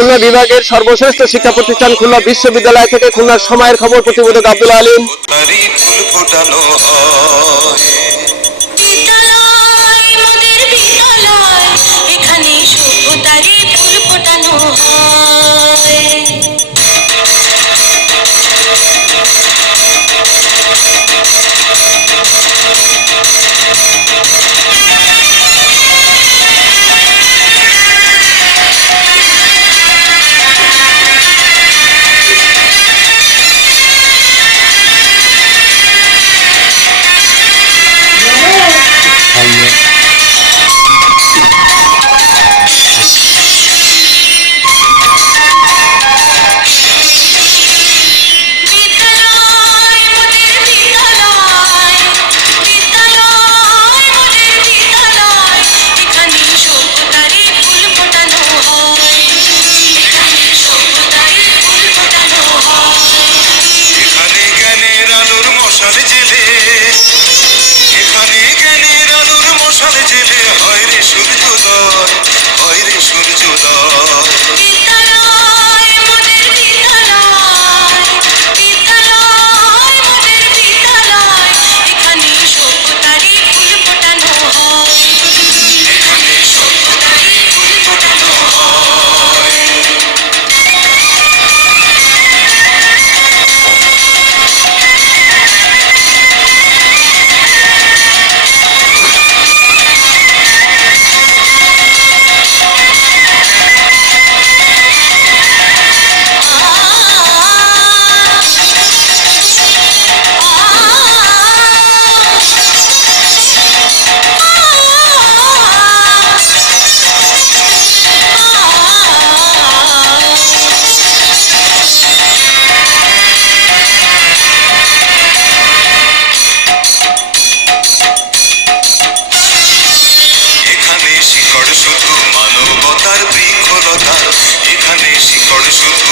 খুলনা বিভাগের সর্বশ্রেষ্ঠ শিক্ষা প্রতিষ্ঠান খুলনা বিশ্ববিদ্যালয় থেকে খুলনার সময়ের খবর প্রতিবেদক আব্দুল আলিম। শিকড় শুধু মানবতার বৃক্ষলতার এখানে শিকড় শুধু